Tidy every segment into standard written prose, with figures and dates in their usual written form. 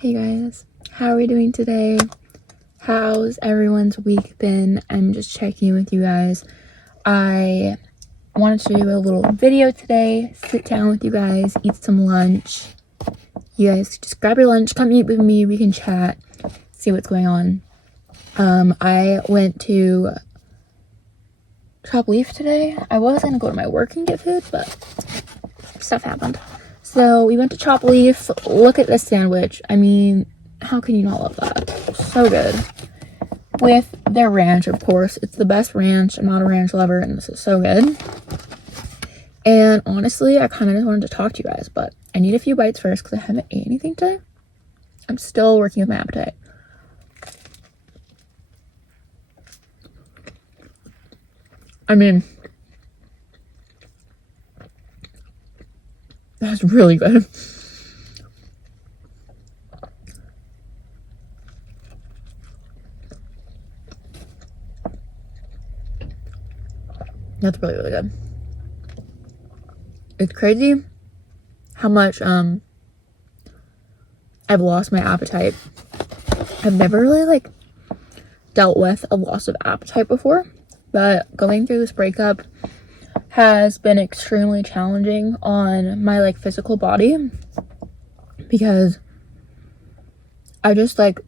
Hey guys, how are we doing today? How's everyone's week been? I'm just checking in with you guys. I wanted to do a little video today, sit down with you guys, eat some lunch. You guys just grab your lunch, come eat with me, we can chat, see what's going on. I went to Chop Leaf today. I was gonna go to my work and get food, but stuff happened. So we went to Chop Leaf. Look at this sandwich. I mean, how can you not love that? So good. With their ranch, of course. It's the best ranch. I'm not a ranch lover, and this is so good. And honestly, I kind of just wanted to talk to you guys, but I need a few bites first because I haven't ate anything today. I'm still working with my appetite. I mean, that's really good. That's really, really good. It's crazy how much I've lost my appetite. I've never really dealt with a loss of appetite before, but going through this breakup has been extremely challenging on my physical body because I just thought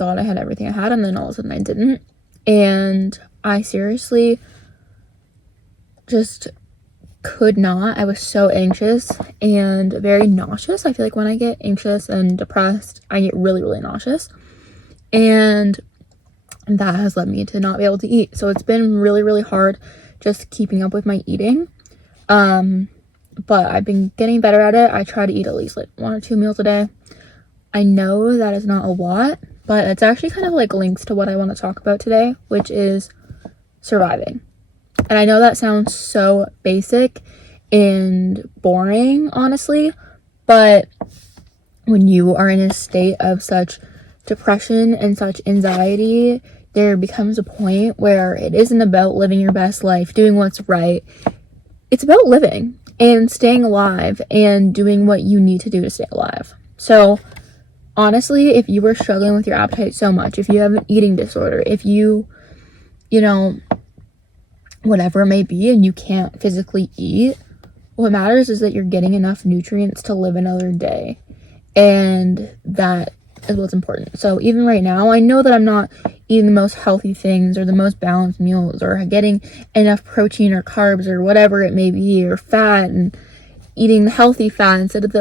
I had everything I had, and then all of a sudden I didn't, and I seriously just could not. I was so anxious and very nauseous. I feel like when I get anxious and depressed, I get really, really nauseous, and that has led me to not be able to eat. So it's been really, really hard just keeping up with my eating. But I've been getting better at it. I try to eat at least 1 or 2 meals a day. I know that is not a lot, but it's actually kind of links to what I want to talk about today, which is surviving. And I know that sounds so basic and boring, honestly, but when you are in a state of such depression and such anxiety, there becomes a point where it isn't about living your best life, doing what's right. It's about living and staying alive and doing what you need to do to stay alive. So honestly, if you were struggling with your appetite so much, if you have an eating disorder, if you whatever it may be, and you can't physically eat, what matters is that you're getting enough nutrients to live another day. And that is what's important. So even right now, I know that I'm not eating the most healthy things or the most balanced meals or getting enough protein or carbs or whatever it may be, or fat, and eating the healthy fat instead of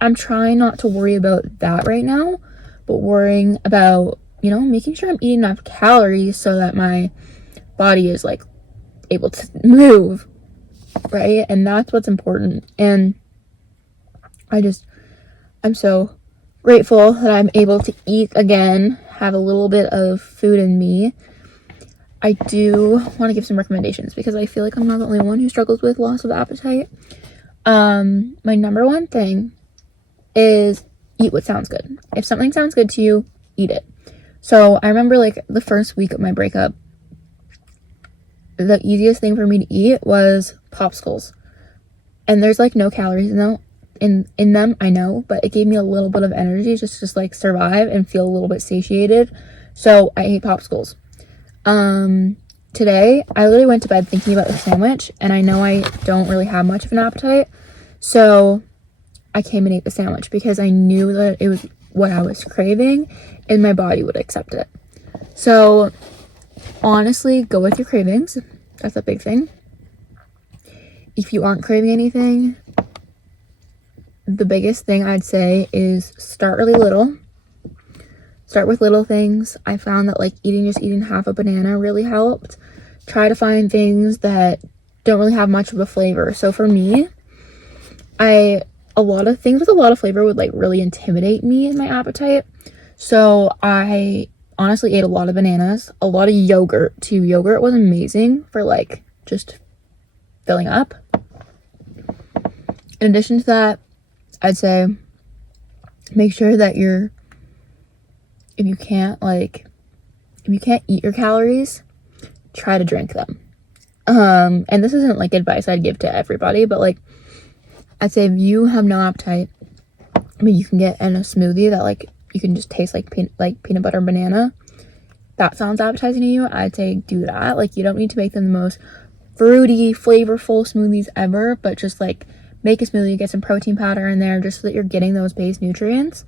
I'm trying not to worry about that right now, but worrying about, making sure I'm eating enough calories so that my body is able to move, right? And that's what's important. And I'm so grateful that I'm able to eat again, have a little bit of food in me. I do want to give some recommendations because I feel like I'm not the only one who struggles with loss of appetite. My number one thing is eat what sounds good. If something sounds good to you, eat it. So I remember the first week of my breakup, the easiest thing for me to eat was popsicles. And there's no calories in them, I know, but it gave me a little bit of energy just to survive and feel a little bit satiated. So I ate popsicles. Today I literally went to bed thinking about the sandwich, and I know I don't really have much of an appetite, so I came and ate the sandwich because I knew that it was what I was craving and my body would accept it. So honestly, go with your cravings. That's a big thing. If you aren't craving anything, the biggest thing I'd say is start really little. Start with little things. I found that eating half a banana really helped. Try to find things that don't really have much of a flavor. So for me, a lot of things with a lot of flavor would really intimidate me in my appetite. So I honestly ate a lot of bananas, a lot of yogurt too. Yogurt was amazing for just filling up. In addition to that, I'd say make sure that if you can't eat your calories, try to drink them. And this isn't advice I'd give to everybody, but I'd say if you have no appetite, mean, you can get in a smoothie that like you can just taste like peanut butter and banana. That sounds appetizing to you. I'd say do that. Like, you don't need to make them the most fruity, flavorful smoothies ever, but just like make a smoothie, get some protein powder in there just so that you're getting those base nutrients.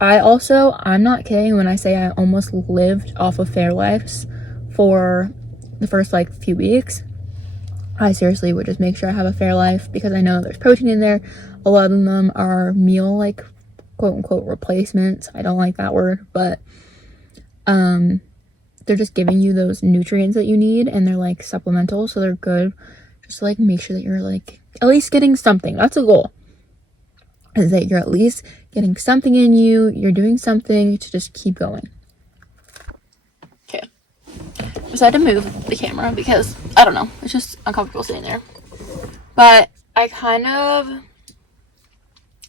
I'm not kidding when I say I almost lived off of Fairlife's for the first like few weeks. I seriously would just make sure I have a Fairlife because I know there's protein in there. A lot of them are meal, like, quote unquote replacements. I don't like that word, but they're just giving you those nutrients that you need, and they're like supplemental, so they're good just to like make sure that you're like at least getting something. That's a goal, is that you're at least getting something in you, you're doing something to just keep going. Okay, I decided to move the camera because I don't know, it's just uncomfortable sitting there, but I kind of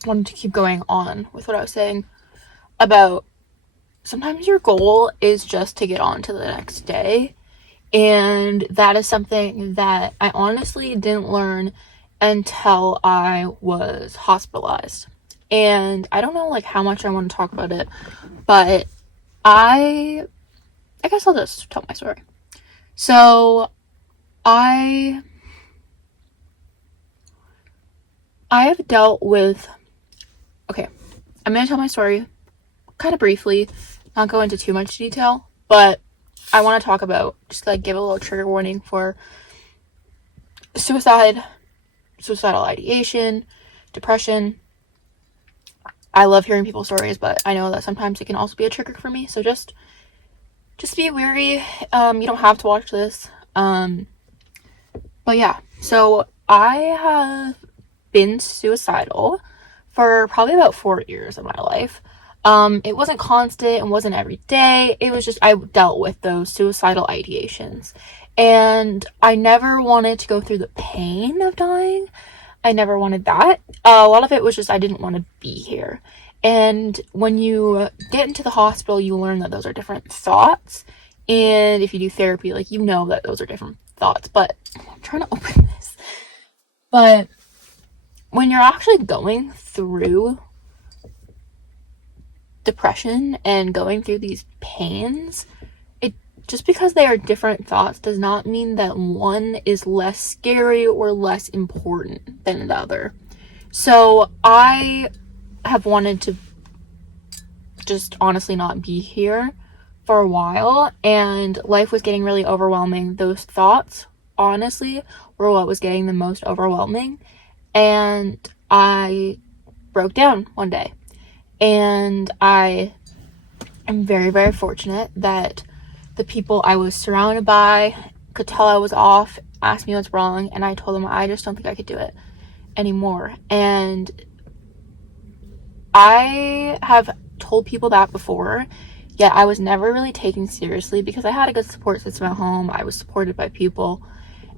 wanted to keep going on with what I was saying about sometimes your goal is just to get on to the next day. And that is something that I honestly didn't learn until I was hospitalized. And I don't know like how much I want to talk about it, but I guess I'll just tell my story. So I have dealt with, okay, I'm going to tell my story kind of briefly, not go into too much detail, but I want to talk about, just like give a little trigger warning for suicidal ideation, depression. I love hearing people's stories, but I know that sometimes it can also be a trigger for me, so just be wary. You don't have to watch this. But yeah, so I have been suicidal for probably about 4 years of my life. It wasn't constant, it wasn't every day, it was just I dealt with those suicidal ideations, and I never wanted to go through the pain of dying. I never wanted that. A lot of it was just I didn't want to be here, and when you get into the hospital, you learn that those are different thoughts, and if you do therapy, like, you know that those are different thoughts, but I'm trying to open this, but when you're actually going through depression and going through these pains, it just because they are different thoughts does not mean that one is less scary or less important than the other. So I have wanted to just honestly not be here for a while, and life was getting really overwhelming. Those thoughts honestly were what was getting the most overwhelming, and I broke down one day. And I am very, very fortunate that the people I was surrounded by could tell I was off, asked me what's wrong, and I told them I just don't think I could do it anymore. And I have told people that before, yet I was never really taken seriously because I had a good support system at home. I was supported by people,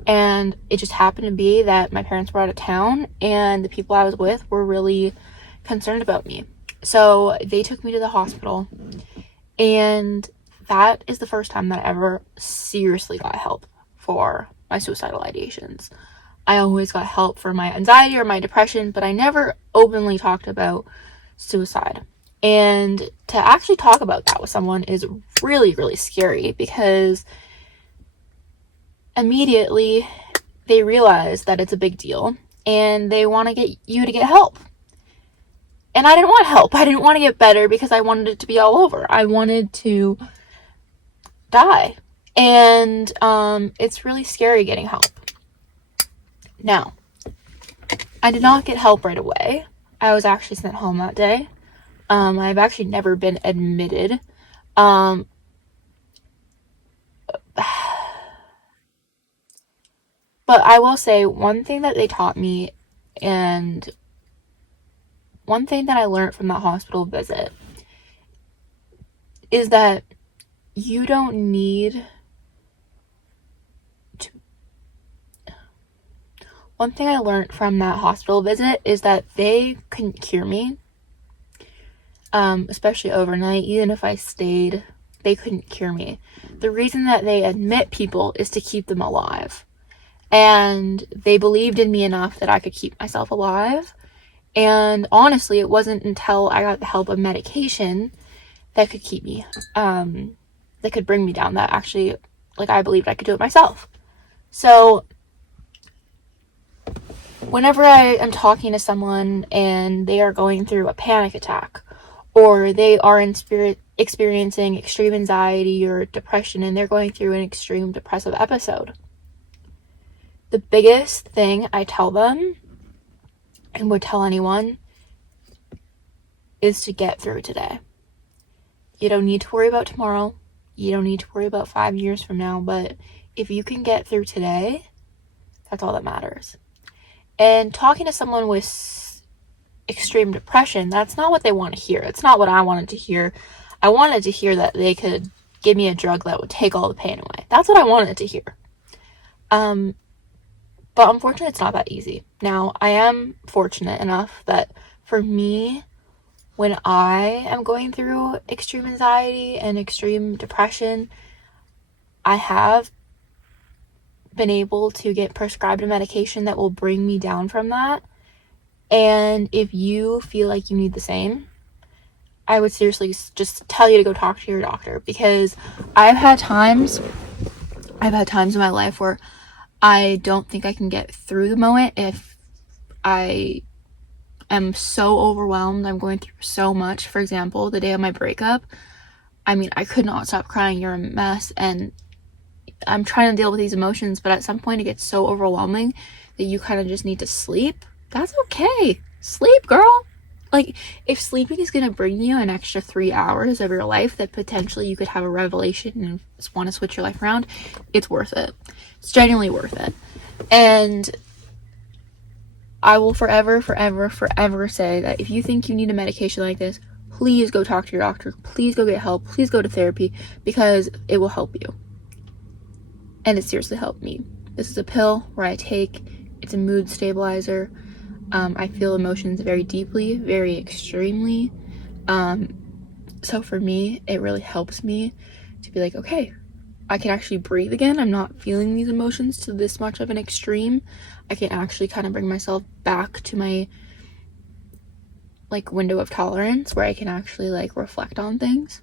and it just happened to be that my parents were out of town, and the people I was with were really concerned about me. So they took me to the hospital, and that is the first time that I ever seriously got help for my suicidal ideations. I always got help for my anxiety or my depression, but I never openly talked about suicide. And to actually talk about that with someone is really, really scary, because immediately they realize that it's a big deal and they want to get you to get help. And I didn't want help. I didn't want to get better because I wanted it to be all over. I wanted to die. And it's really scary getting help. Now, I did not get help right away. I was actually sent home that day. I've actually never been admitted. But I will say one thing that they taught me, and one thing that I learned from that hospital visit, is that you don't need to... One thing I learned from that hospital visit is that they couldn't cure me, especially overnight. Even if I stayed, they couldn't cure me. The reason that they admit people is to keep them alive. And they believed in me enough that I could keep myself alive. And honestly, it wasn't until I got the help of medication that could keep me, that could bring me down, that actually, like, I believed I could do it myself. So whenever I am talking to someone and they are going through a panic attack, or they are experiencing extreme anxiety or depression, and they're going through an extreme depressive episode, the biggest thing I tell them, and would tell anyone, is to get through today. You don't need to worry about tomorrow. You don't need to worry about 5 years from now. But if you can get through today, that's all that matters. And talking to someone with extreme depression, that's not what they want to hear. It's not what I wanted to hear. I wanted to hear that they could give me a drug that would take all the pain away. That's what I wanted to hear. But unfortunately, it's not that easy. Now, I am fortunate enough that for me, when I am going through extreme anxiety and extreme depression, I have been able to get prescribed a medication that will bring me down from that. And if you feel like you need the same, I would seriously just tell you to go talk to your doctor, because I've had times in my life where I don't think I can get through the moment if I am so overwhelmed. I'm going through so much. For example, the day of my breakup, I mean, I could not stop crying. You're a mess. And I'm trying to deal with these emotions, but at some point it gets so overwhelming that you kind of just need to sleep. That's okay. Sleep, girl. Like, if sleeping is going to bring you an extra 3 hours of your life that potentially you could have a revelation and just want to switch your life around, it's worth it. It's genuinely worth it. And I will forever say that if you think you need a medication like this, please go talk to your doctor. Please go get help. Please go to therapy, because it will help you. And it seriously helped me. This is a pill where I take. It's a mood stabilizer. I feel emotions very deeply, very extremely. So for me, it really helps me to be like, okay, I can actually breathe again. I'm not feeling these emotions to this much of an extreme. I can actually kind of bring myself back to my, like, window of tolerance where I can actually, like, reflect on things.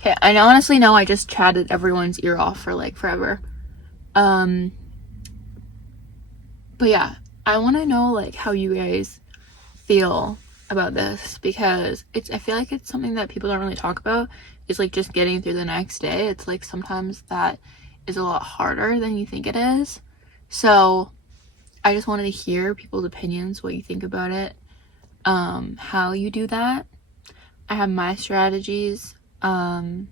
Okay, I honestly know I just chatted everyone's ear off for, like, forever. But yeah, I want to know, like, how you guys feel about this, because I feel like it's something that people don't really talk about. It's like just getting through the next day. It's like sometimes that is a lot harder than you think it is. So I just wanted to hear people's opinions, what you think about it, how you do that. I have my strategies, and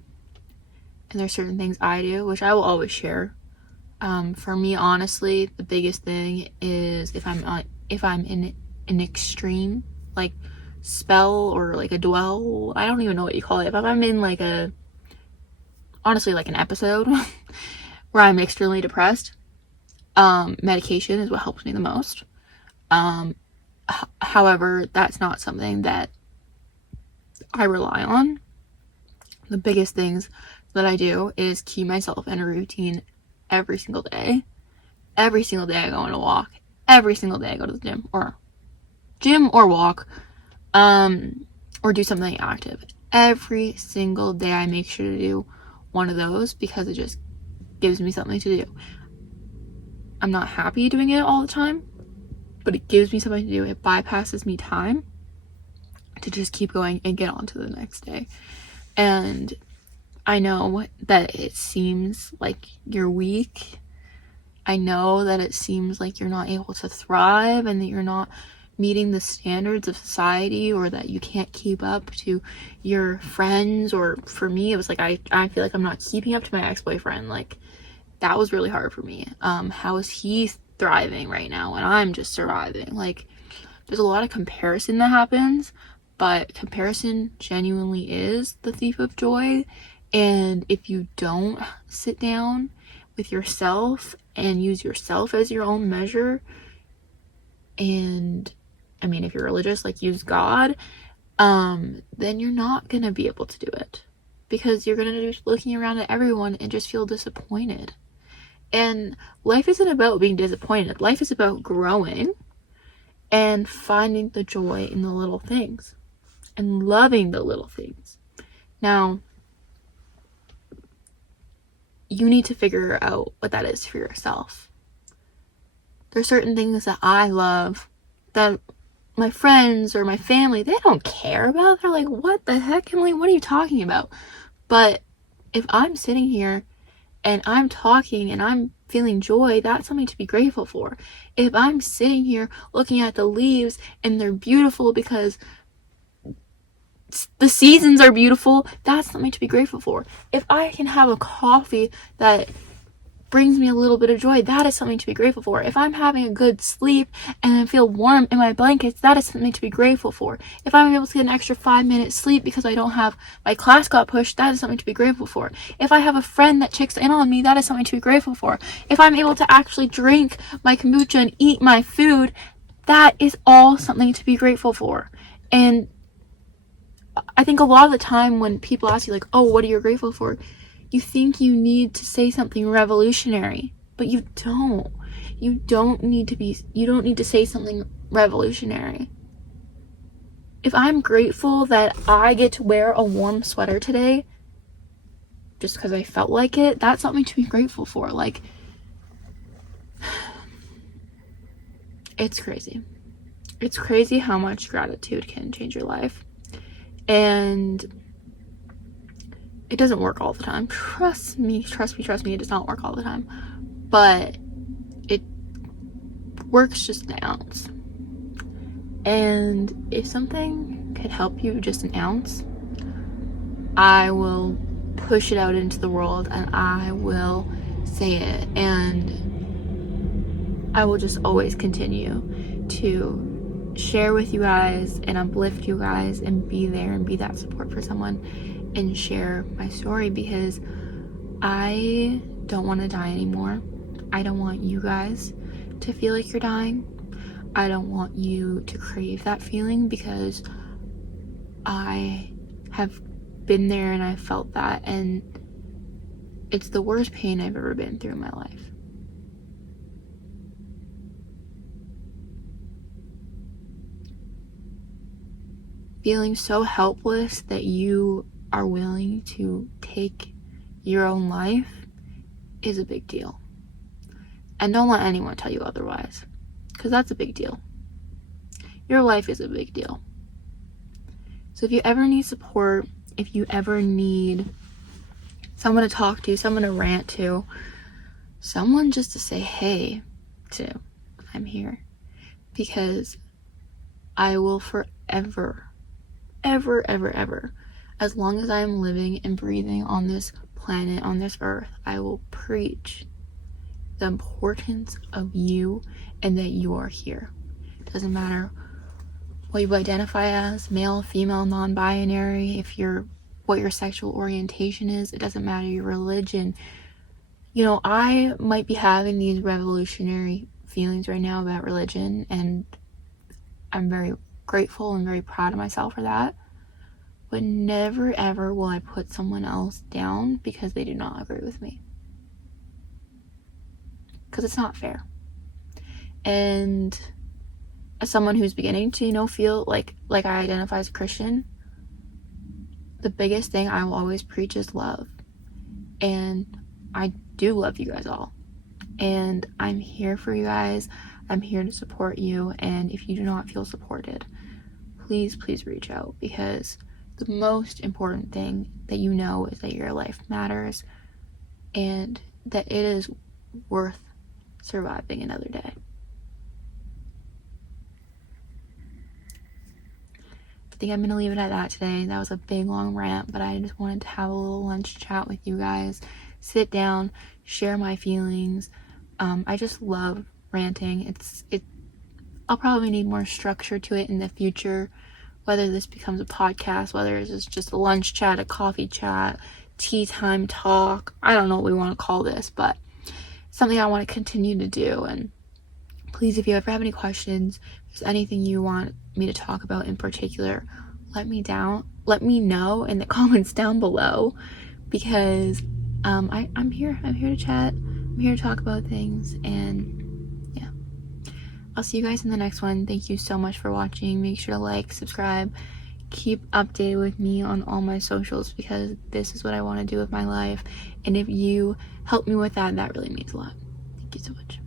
there's certain things I do, which I will always share. For me, honestly, the biggest thing is if I'm in an extreme, like, spell or like a dwell, I don't even know what you call it. If I'm in like honestly, like an episode where I'm extremely depressed, medication is what helps me the most. However, that's not something that I rely on. The biggest things that I do is keep myself in a routine every single day. Every single day I go on a walk. Every single day I go to the gym or walk, or do something active. Every single day I make sure to do one of those, because it just gives me something to do. I'm not happy doing it all the time, but it gives me something to do. It bypasses me time to just keep going and get on to the next day. And I know that it seems like you're weak. I know that it seems like you're not able to thrive and that you're not meeting the standards of society, or that you can't keep up to your friends. Or for me, it was like I feel like I'm not keeping up to my ex-boyfriend. Like, that was really hard for me. How is he thriving right now and I'm just surviving? Like, there's a lot of comparison that happens, but comparison genuinely is the thief of joy. And if you don't sit down with yourself and use yourself as your own measure, and I mean, if you're religious, like, use God, then you're not gonna be able to do it, because you're gonna be looking around at everyone and just feel disappointed. And life isn't about being disappointed. Life is about growing and finding the joy in the little things and loving the little things. Now, you need to figure out what that is for yourself. There's certain things that I love that my friends or my family, they don't care about. They're like, what the heck, Emily? What are you talking about? But if I'm sitting here and I'm talking and I'm feeling joy, that's something to be grateful for. If I'm sitting here looking at the leaves and they're beautiful because the seasons are beautiful, that's something to be grateful for. If I can have a coffee that brings me a little bit of joy, that is something to be grateful for. If I'm having a good sleep and I feel warm in my blankets, that is something to be grateful for. If I'm able to get an extra 5 minutes sleep because I don't have, my class got pushed, that is something to be grateful for. If I have a friend that checks in on me, that is something to be grateful for. If I'm able to actually drink my kombucha and eat my food, that is all something to be grateful for. And I think a lot of the time when people ask you like, oh, what are you grateful for? You think you need to say something revolutionary, but you don't. You don't need to say something revolutionary. If I'm grateful that I get to wear a warm sweater today, just because I felt like it, that's something to be grateful for. Like, it's crazy. It's crazy how much gratitude can change your life. And it doesn't work all the time. Trust me, it does not work all the time. But it works just an ounce. And if something could help you just an ounce, I will push it out into the world and I will say it. And I will just always continue to share with you guys and uplift you guys and be there and be that support for someone and share my story, because I don't want to die anymore. I don't want you guys to feel like you're dying. I don't want you to crave that feeling, because I have been there and I felt that, and it's the worst pain I've ever been through in my life. Feeling so helpless that you are willing to take your own life is a big deal. And don't let anyone tell you otherwise, because that's a big deal. Your life is a big deal. So if you ever need support, if you ever need someone to talk to, someone to rant to, someone just to say hey to, I'm here. Because I will forever, ever, as long as I am living and breathing on this planet, on this earth, I will preach the importance of you and that you are here. It doesn't matter what you identify as, male, female, non-binary, what your sexual orientation is, it doesn't matter your religion. You know, I might be having these revolutionary feelings right now about religion, and I'm very grateful and very proud of myself for that. But never ever will I put someone else down because they do not agree with me. Because it's not fair. And as someone who's beginning to, feel like I identify as a Christian, the biggest thing I will always preach is love. And I do love you guys all. And I'm here for you guys. I'm here to support you. And if you do not feel supported, please reach out, because the most important thing that you know is that your life matters and that it is worth surviving another day. I think I'm going to leave it at that today. That was a big long rant, but I just wanted to have a little lunch chat with you guys, sit down, share my feelings. I just love ranting. I'll probably need more structure to it in the future, whether this becomes a podcast, whether it's just a lunch chat, a coffee chat, tea time talk. I don't know what we want to call this, but something I want to continue to do. And please, if you ever have any questions, if there's anything you want me to talk about in particular, let me know in the comments down below, because I'm here to chat. I'm here to talk about things, and yeah. I'll see you guys in the next one. Thank you so much for watching. Make sure to like, subscribe, keep updated with me on all my socials, because this is what I want to do with my life, and if you help me with that, that really means a lot. Thank you so much.